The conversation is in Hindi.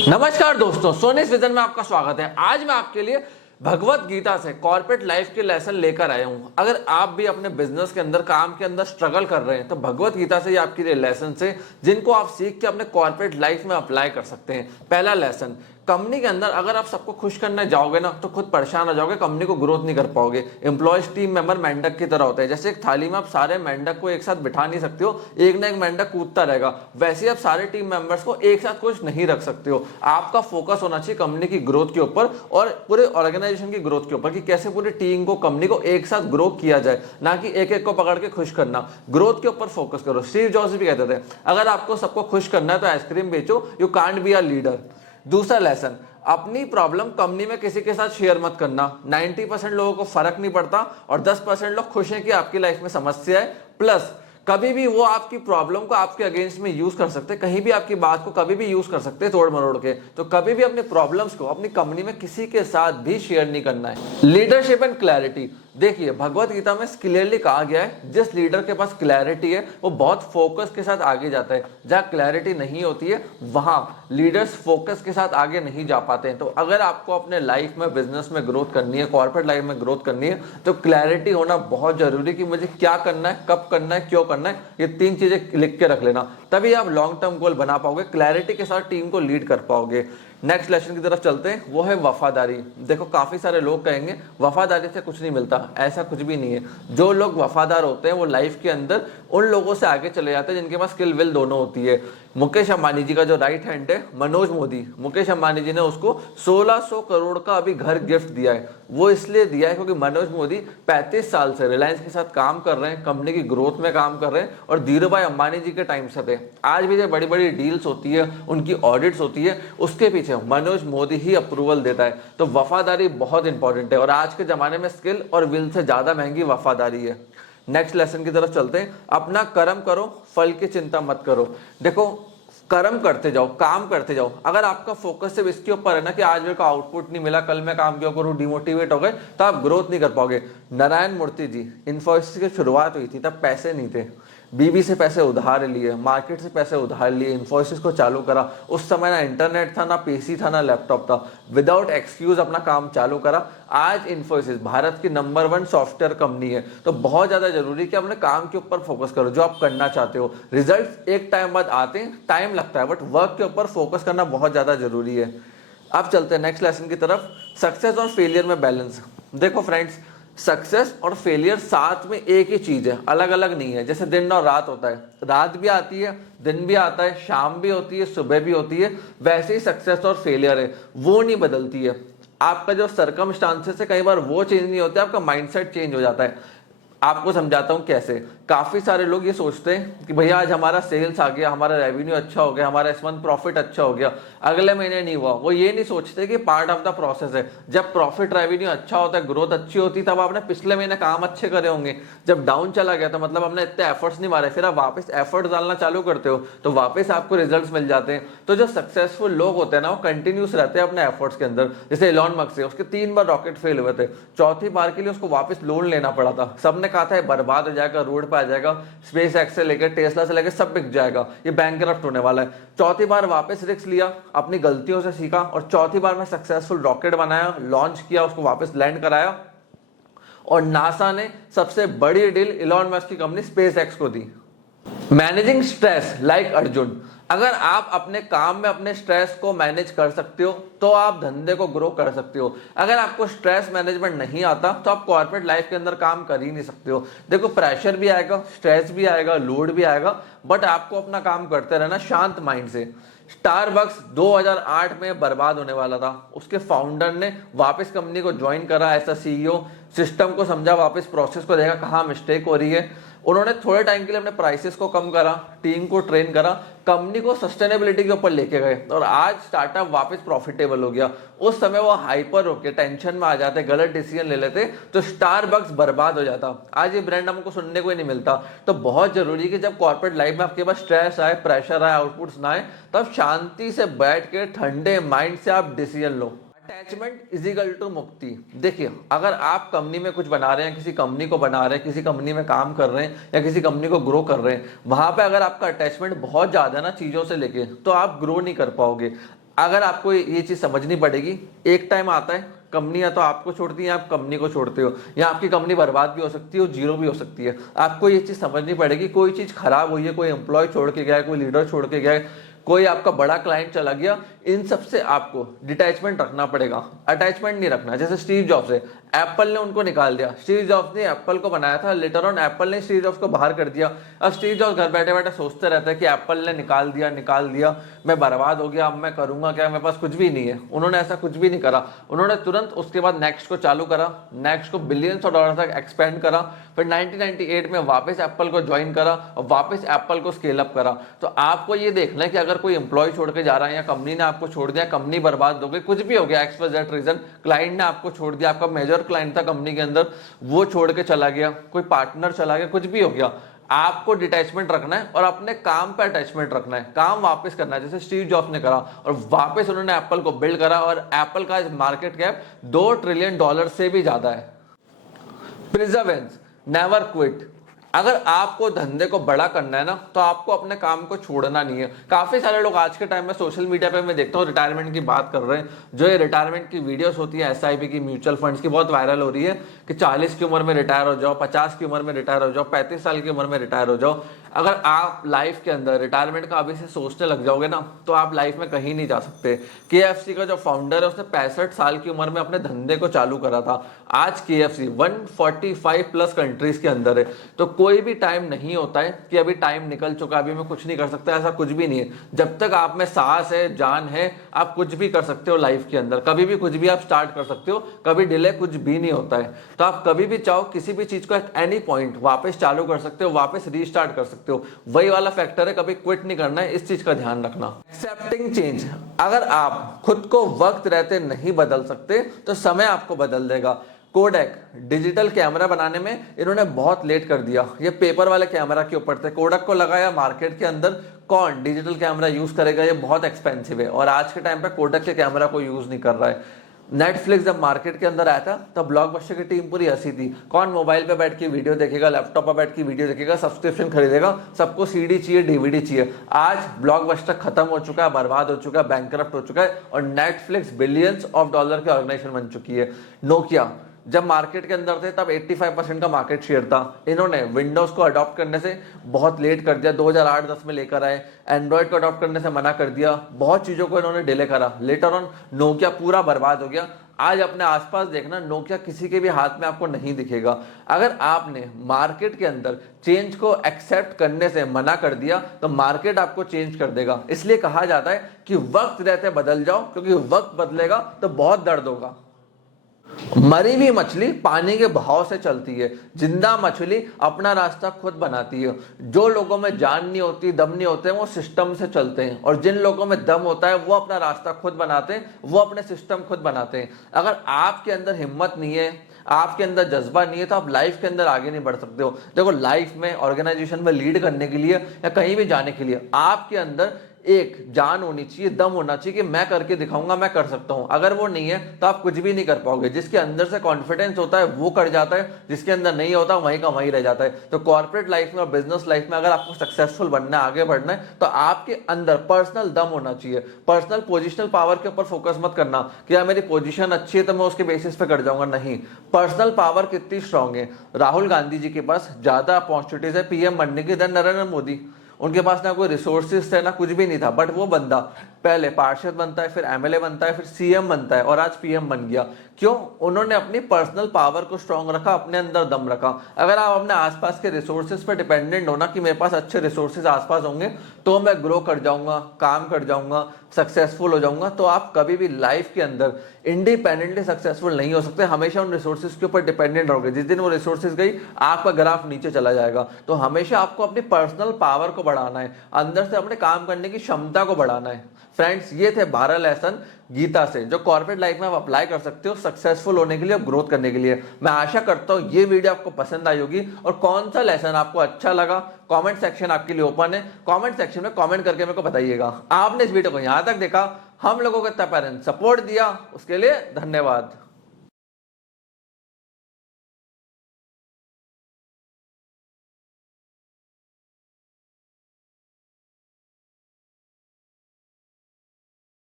नमस्कार दोस्तों, सोनिस विजन में आपका स्वागत है। आज मैं आपके लिए भगवत गीता से कॉर्पोरेट लाइफ के लेसन लेकर आया हूं। अगर आप भी अपने बिजनेस के अंदर काम के अंदर स्ट्रगल कर रहे हैं तो भगवत गीता से ये आपके लिए लेसन है जिनको आप सीख के अपने कॉर्पोरेट लाइफ में अप्लाई कर सकते हैं। पहला लेसन, कंपनी के अंदर अगर आप सबको खुश करने जाओगे ना तो खुद परेशान हो जाओगे, कंपनी को ग्रोथ नहीं कर पाओगे। एम्प्लॉयज टीम मेंबर मेंढक की तरह होते हैं। जैसे एक थाली में आप सारे मेंढक को एक साथ बिठा नहीं सकते हो, एक ना एक मेंढक कूदता रहेगा, वैसे ही आप सारे टीम मेंबर्स को एक साथ खुश नहीं रख सकते हो। आपका फोकस होना चाहिए कंपनी की ग्रोथ के ऊपर और पूरे ऑर्गेनाइजेशन की ग्रोथ के ऊपर कि कैसे पूरी टीम को, कंपनी को एक साथ ग्रो किया जाए, ना कि एक एक को पकड़ के खुश करना। ग्रोथ के ऊपर फोकस करो। स्टीव जॉब्स भी कहते थे अगर आपको सबको खुश करना है तो आइसक्रीम बेचो, you can't be a leader. दूसरा लेसन, अपनी प्रॉब्लम कंपनी में किसी के साथ शेयर मत करना। 90% लोगों को फर्क नहीं पड़ता और 10% लोग खुश हैं कि आपकी लाइफ में समस्या है। प्लस कभी भी वो आपकी प्रॉब्लम को आपके अगेंस्ट में यूज कर सकते हैं, कहीं भी आपकी बात को कभी भी यूज कर सकते हैं तोड़ मरोड़ के। तो कभी भी अपने प्रॉब्लम्स को अपनी कंपनी में किसी के साथ भी शेयर नहीं करना है। लीडरशिप एंड क्लैरिटी, देखिए भगवत गीता में क्लियरली कहा गया है जिस लीडर के पास क्लैरिटी है वो बहुत फोकस के साथ आगे जाता है। जहाँ क्लैरिटी नहीं होती है वहां लीडर्स फोकस के साथ आगे नहीं जा पाते हैं। तो अगर आपको अपने लाइफ में, बिजनेस में ग्रोथ करनी है, कॉर्पोरेट लाइफ में ग्रोथ करनी है तो क्लैरिटी होना बहुत जरूरी कि मुझे क्या करना है, कब करना है, क्यों करना है। ये 3 चीजें लिख के रख लेना, तभी आप लॉन्ग टर्म गोल बना पाओगे, क्लैरिटी के साथ टीम को लीड कर पाओगे। नेक्स्ट लेसन की तरफ चलते हैं, वो है वफादारी। देखो काफी सारे लोग कहेंगे वफादारी से कुछ नहीं मिलता, ऐसा कुछ भी नहीं है। जो लोग वफादार होते हैं वो लाइफ के अंदर उन लोगों से आगे चले जाते हैं जिनके पास स्किल विल दोनों होती है। मुकेश अंबानी जी का जो राइट हैंड है मनोज मोदी, मुकेश अंबानी जी ने उसको 1600 करोड़ का अभी घर गिफ्ट दिया है। वो इसलिए दिया है क्योंकि मनोज मोदी 35 साल से रिलायंस के साथ काम कर रहे हैं, कंपनी की ग्रोथ में काम कर रहे हैं और धीरू भाई अंबानी जी के टाइम से थे। आज भी जो बड़ी बड़ी डील्स होती है, उनकी ऑडिट्स होती है, उसके पीछे मनोज मोदी ही अप्रूवल देता है। तो वफादारी बहुत इंपॉर्टेंट है और आज के जमाने में स्किल और विल से ज्यादा महंगी वफादारी है। नेक्स्ट लेसन की तरफ चलते हैं, अपना कर्म करो, फल की चिंता मत करो। देखो कर्म करते जाओ, काम करते जाओ। अगर आपका फोकस सिर्फ इसके ऊपर है ना कि आज मेरे को आउटपुट नहीं मिला, कल मैं काम क्यों करूं, डिमोटिवेट हो गए, तो आप ग्रोथ नहीं कर पाओगे। नारायण मूर्ति जी, इन्फोसिस की शुरुआत हुई थी तब पैसे नहीं थे, बीबी से पैसे उधार लिए, मार्केट से पैसे उधार लिए, इन्फोसिस को चालू करा। उस समय ना इंटरनेट था, ना पीसी था, ना लैपटॉप था। विदाउट एक्सक्यूज अपना काम चालू करा। आज इन्फोसिस भारत की नंबर 1 सॉफ्टवेयर कंपनी है। तो बहुत ज्यादा जरूरी है कि अपने काम के ऊपर फोकस करो, जो आप करना चाहते हो। रिजल्ट एक टाइम बाद आते हैं, टाइम लगता है, बट वर्क के ऊपर फोकस करना बहुत ज्यादा जरूरी है। अब चलते हैं नेक्स्ट लेसन की तरफ, सक्सेस और फेलियर में बैलेंस। देखो फ्रेंड्स, सक्सेस और फेलियर साथ में एक ही चीज है, अलग अलग नहीं है। जैसे दिन और रात होता है, रात भी आती है, दिन भी आता है, शाम भी होती है, सुबह भी होती है, वैसे ही सक्सेस और फेलियर है, वो नहीं बदलती है। आपका जो सर्कमस्टांसेस है कई बार वो चेंज नहीं होते, आपका माइंडसेट चेंज हो जाता है। आपको समझाता हूं कैसे। काफी सारे लोग ये सोचते हैं कि भैया आज हमारा सेल्स आ गया, हमारा रेवेन्यू अच्छा हो गया, हमारा इस मंथ प्रॉफिट अच्छा हो गया, अगले महीने नहीं हुआ। वो ये नहीं सोचते कि पार्ट ऑफ द प्रोसेस है। जब प्रॉफिट रेवेन्यू अच्छा होता है, ग्रोथ अच्छी होती है, तब आपने पिछले महीने काम अच्छे करे होंगे। जब डाउन चला गया तो मतलब आपने इतने एफर्ट्स नहीं मारे, फिर आप वापस एफर्ट डालना चालू करते हो तो वापस आपको रिजल्ट मिल जाते हैं। तो जो सक्सेसफुल लोग होते हैं ना, वो कंटिन्यूस रहते हैं अपने एफर्ट्स के अंदर। जैसे एलॉन मस्क है, उसके 3 बार रॉकेट फेल हुए थे, चौथी बार के लिए उसको वापस लोन लेना पड़ा था। सबने कहा था बर्बाद हो जाएगा, रोड पे आ जाएगा, स्पेस एक्स से लेकर टेस्ला से लेकर सब बिक जाएगा, ये बैंकरप्ट होने वाला है। चौथी बार वापस रिस्क लिया, अपनी गलतियों से सीखा और चौथी बार में सक्सेसफुल रॉकेट बनाया, लॉन्च किया, उसको वापस लैंड कराया और नासा ने सबसे बड़ी डील एलॉन मस्क की कंपनी स्पेस एक्स को दी। मैनेजिंग स्ट्रेस लाइक अर्जुन, अगर आप अपने काम में अपने स्ट्रेस को मैनेज कर सकते हो तो आप धंधे को ग्रो कर सकते हो। अगर आपको स्ट्रेस मैनेजमेंट नहीं आता तो आप कॉर्पोरेट लाइफ के अंदर काम कर ही नहीं सकते हो। देखो प्रेशर भी आएगा, स्ट्रेस भी आएगा, लोड भी आएगा, बट आपको अपना काम करते रहना शांत माइंड से। स्टारबक्स 2008 में बर्बाद होने वाला था, उसके फाउंडर ने वापस कंपनी को ज्वाइन करा एज अ सीईओ, सिस्टम को समझा, वापस प्रोसेस को देखा कहाँ मिस्टेक हो रही है। उन्होंने थोड़े टाइम के लिए अपने प्राइसेस को कम करा, टीम को ट्रेन करा, कंपनी को सस्टेनेबिलिटी के ऊपर लेके गए और आज स्टार्टअप वापस प्रॉफिटेबल हो गया। उस समय वो हाइपर होके टेंशन में आ जाते, गलत डिसीजन ले लेते तो स्टारबक्स बर्बाद हो जाता। आज ये ब्रांड हमको सुनने को ही नहीं मिलता। तो बहुत जरूरी है कि जब कॉर्पोरेट लाइफ में आपके पास स्ट्रेस आए, प्रेशर आए, आउटपुट्स ना आए, तब शांति से बैठ के ठंडे माइंड से आप डिसीजन लो। Attachment is equal to mukti. देखिए अगर आप कंपनी में कुछ बना रहे हैं, किसी कंपनी को बना रहे हैं, किसी कंपनी में काम कर रहे हैं या किसी कंपनी को ग्रो कर रहे हैं, वहां पे अगर आपका अटैचमेंट बहुत ज्यादा है ना चीजों से लेके, तो आप ग्रो नहीं कर पाओगे। अगर आपको ये चीज समझनी पड़ेगी, एक टाइम आता है कंपनियां तो आपको छोड़ती हैं, आप कंपनी को छोड़ते हो, या आपकी कंपनी बर्बाद भी हो सकती है और जीरो भी हो सकती है। आपको ये चीज समझनी पड़ेगी, कोई चीज खराब हुई है, कोई एम्प्लॉय छोड़ के गया है, कोई लीडर छोड़ के गया है, कोई आपका बड़ा क्लाइंट चला गया, इन सब से आपको डिटैचमेंट रखना पड़ेगा, अटैचमेंट नहीं रखना। जैसे स्टीव जॉब्स है, एप्पल ने उनको निकाल दिया, स्टीव जॉब्स ने एप्पल को बनाया था, लेटर ऑन एप्पल ने स्टीव जॉब्स को बाहर कर दिया। अब स्टीव जॉब्स घर बैठे बैठे सोचते रहते हैं कि एप्पल ने निकाल दिया, मैं बर्बाद हो गया, अब मैं करूंगा क्या, मेरे पास कुछ भी नहीं है। उन्होंने ऐसा कुछ भी नहीं करा, उन्होंने तुरंत उसके बाद नेक्स्ट को चालू करा, नेक्स्ट को बिलियंस ऑफ डॉलर तक एक्सपेंड करा, फिर 1998 में वापस एप्पल को ज्वाइन करा और वापस एप्पल को स्केल अप करा। तो आपको ये देखना है कि अगर कोई एम्प्लॉय छोड़ के जा रहा है या कंपनी ने आपको छोड़ दिया, कंपनी बर्बाद हो गई, कुछ भी हो गया, X Y Z reason, client ने आपको छोड़ दिया, आपका मेजर क्लाइंट था कंपनी के अंदर, वो छोड़ के चला गया, कोई पार्टनर चला गया, कुछ भी हो गया, आपको डिटैचमेंट रखना है और अपने काम पे अटैचमेंट रखना है, काम वापस करना है, जैसे स्टीव जॉब्स ने करा और वापस उन्होंने एप्पल को बिल्ड करा और एप्पल का मार्केट कैप $2 ट्रिलियन से भी ज्यादा है। प्रिजर्वेंस, नेवर क्विट। अगर आपको धंधे को बड़ा करना है ना, तो आपको अपने काम को छोड़ना नहीं है। काफी सारे लोग आज के टाइम में सोशल मीडिया पे मैं देखता हूँ रिटायरमेंट की बात कर रहे हैं। जो ये रिटायरमेंट की वीडियोस होती है एसआईपी की, म्यूचुअल फंड्स की, बहुत वायरल हो रही है कि 40 की उम्र में रिटायर हो जाओ, 50 की उम्र में रिटायर हो जाओ, 35 साल की उम्र में रिटायर हो जाओ। अगर आप लाइफ के अंदर रिटायरमेंट का अभी से सोचने लग जाओगे ना, तो आप लाइफ में कहीं नहीं जा सकते। KFC का जो फाउंडर है उसने 65 साल की उम्र में अपने धंधे को चालू करा था। आज KFC 145 प्लस कंट्रीज के अंदर है। तो कोई भी टाइम नहीं होता है कि अभी टाइम निकल चुका, अभी मैं कुछ नहीं कर सकता, ऐसा कुछ भी नहीं है। जब तक आप में सांस है, जान है, आप कुछ भी कर सकते हो लाइफ के अंदर, कभी भी कुछ भी आप स्टार्ट कर सकते हो, कभी डिले कुछ भी नहीं होता है। तो आप कभी भी चाहो किसी भी चीज को एट एनी पॉइंट वापस चालू कर सकते हो, वापस रीस्टार्ट कर सकते हो। वही वाला फैक्टर है, कभी क्विट नहीं करना है, इस चीज का ध्यान रखना। एक्सेप्टिंग चेंज, अगर आप खुद को वक्त रहते नहीं बदल सकते तो समय आपको बदल देगा। कोडैक डिजिटल कैमरा बनाने में इन्होंने बहुत लेट कर दिया, ये पेपर वाले कैमरा के ऊपर थे, कोडैक को लगाया मार्केट के अंदर, कौन डिजिटल कैमरा यूज करेगा, ये बहुत एक्सपेंसिव है और आज के टाइम पे कोडैक के कैमरा को यूज नहीं कर रहा है। नेटफ्लिक्स जब मार्केट के अंदर आया था तब ब्लॉकबस्टर की टीम पूरी हंसी थी, कौन मोबाइल पे बैठ के वीडियो देखेगा, लैपटॉप पे बैठ के वीडियो देखेगा, सब्सक्रिप्शन खरीदेगा, सबको CD चाहिए, DVD चाहिए। आज ब्लॉकबस्टर खत्म हो चुका है, बर्बाद हो चुका है, बैंकरप्ट हो चुका है और नेटफ्लिक्स बिलियंस ऑफ डॉलर की ऑर्गेनाइजेशन बन चुकी है। नोकिया जब मार्केट के अंदर थे तब 85% का मार्केट शेयर था, इन्होंने विंडोज को अडॉप्ट करने से बहुत लेट कर दिया, 2008-10 में लेकर आए, एंड्रॉइड को अडॉप्ट करने से मना कर दिया, बहुत चीजों को इन्होंने डिले करा, लेटर ऑन नोकिया पूरा बर्बाद हो गया। आज अपने आसपास देखना, नोकिया किसी के भी हाथ में आपको नहीं दिखेगा। अगर आपने मार्केट के अंदर चेंज को एक्सेप्ट करने से मना कर दिया तो मार्केट आपको चेंज कर देगा। इसलिए कहा जाता है कि वक्त रहते बदल जाओ, क्योंकि वक्त बदलेगा तो बहुत दर्द होगा। मरी हुई मछली पानी के बहाव से चलती है, जिंदा मछली अपना रास्ता खुद बनाती है। जो लोगों में जान नहीं होती, दम नहीं होते, वो सिस्टम से चलते हैं, और जिन लोगों में दम होता है वो अपना रास्ता खुद बनाते हैं, वो अपने सिस्टम खुद बनाते हैं। अगर आपके अंदर हिम्मत नहीं है, आपके अंदर जज्बा नहीं है, तो आप लाइफ के अंदर आगे नहीं बढ़ सकते हो। देखो, लाइफ में, ऑर्गेनाइजेशन में लीड करने के लिए या कहीं भी जाने के लिए आपके अंदर एक जान होनी चाहिए, दम होना चाहिए कि मैं करके दिखाऊंगा, मैं कर सकता हूं। अगर वो नहीं है तो आप कुछ भी नहीं कर पाओगे। जिसके अंदर से कॉन्फिडेंस होता है वो कर जाता है, जिसके अंदर नहीं होता वहीं का वहीं रह जाता है। तो कॉर्पोरेट लाइफ में और बिजनेस लाइफ में अगर आपको सक्सेसफुल बनना है, आगे बढ़ना है, तो आपके अंदर पर्सनल दम होना चाहिए। पर्सनल पोजिशनल पावर के ऊपर फोकस मत करना कि यार मेरी पोजीशन अच्छी है तो मैं उसके बेसिस पे कर जाऊंगा, नहीं। पर्सनल पावर कितनी स्ट्रांग है। राहुल गांधी जी के पास ज्यादा अपॉर्चुनिटीज है पीएम बनने की देन नरेंद्र मोदी। उनके पास ना कोई रिसोर्सेज थे, ना कुछ भी नहीं था, बट वो बंदा पहले पार्षद बनता है, फिर एमएलए बनता है, फिर सीएम बनता है और आज पीएम बन गया। क्यों? उन्होंने अपनी पर्सनल पावर को स्ट्रांग रखा, अपने अंदर दम रखा। अगर आप अपने आसपास के रिसोर्सेज पर डिपेंडेंट हो ना कि मेरे पास अच्छे रिसोर्सेज आसपास होंगे तो मैं ग्रो कर जाऊंगा, काम कर जाऊंगा, सक्सेसफुल हो जाऊंगा, तो आप कभी भी लाइफ के अंदर इंडिपेंडेंटली सक्सेसफुल नहीं हो सकते। हमेशा उन रिसोर्सेज के ऊपर डिपेंडेंट रहोगे। जिस दिन वो रिसोर्सेज गई आपका ग्राफ नीचे चला जाएगा। तो हमेशा आपको अपनी पर्सनल पावर को बढ़ाना है, अंदर से अपने काम करने की क्षमता को बढ़ाना है। फ्रेंड्स, ये थे 12 लेसन गीता से जो कॉर्पोरेट लाइफ में आप अप्लाई कर सकते हो सक्सेसफुल होने के लिए और ग्रोथ करने के लिए। मैं आशा करता हूँ ये वीडियो आपको पसंद आई होगी। और कौन सा लेसन आपको अच्छा लगा, कमेंट सेक्शन आपके लिए ओपन है। कमेंट सेक्शन में कमेंट करके मेरे को बताइएगा। आपने इस वीडियो को यहाँ तक देखा, हम लोगों को इतना पेरेंट सपोर्ट दिया, उसके लिए धन्यवाद।